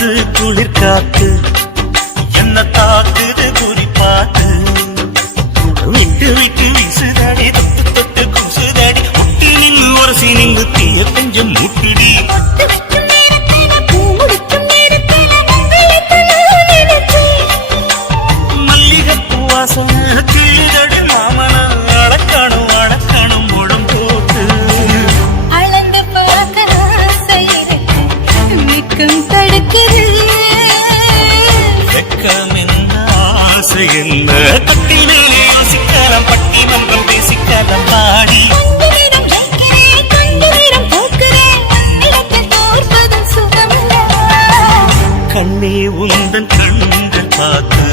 காத்து குளிர் காத்து என்ன தாக்குது குறி பார்த்து விட்டு விட்டு வீசுதாடி தொட்டு தொட்டு கூசுதாடி முட்டி நின்று ஒரு சீனிங்கு தீய கொஞ்சம் முட்டுடி மல்லிகைப்பூ வாசனை கிள்ளுதடி மாமன அடக்கணும் அடக்கணும் முழம் போட்டு அளந்து பார்க்க நிற்கும் தடுக்குது வெக்கம் என்ன ஆசை என்ன கட்டிலே யோசிக்கலாம் பட்டிமன்றம் பேசிக்கலாம் பாடி கண்ணே உந்தன் கண்கள் பார்த்து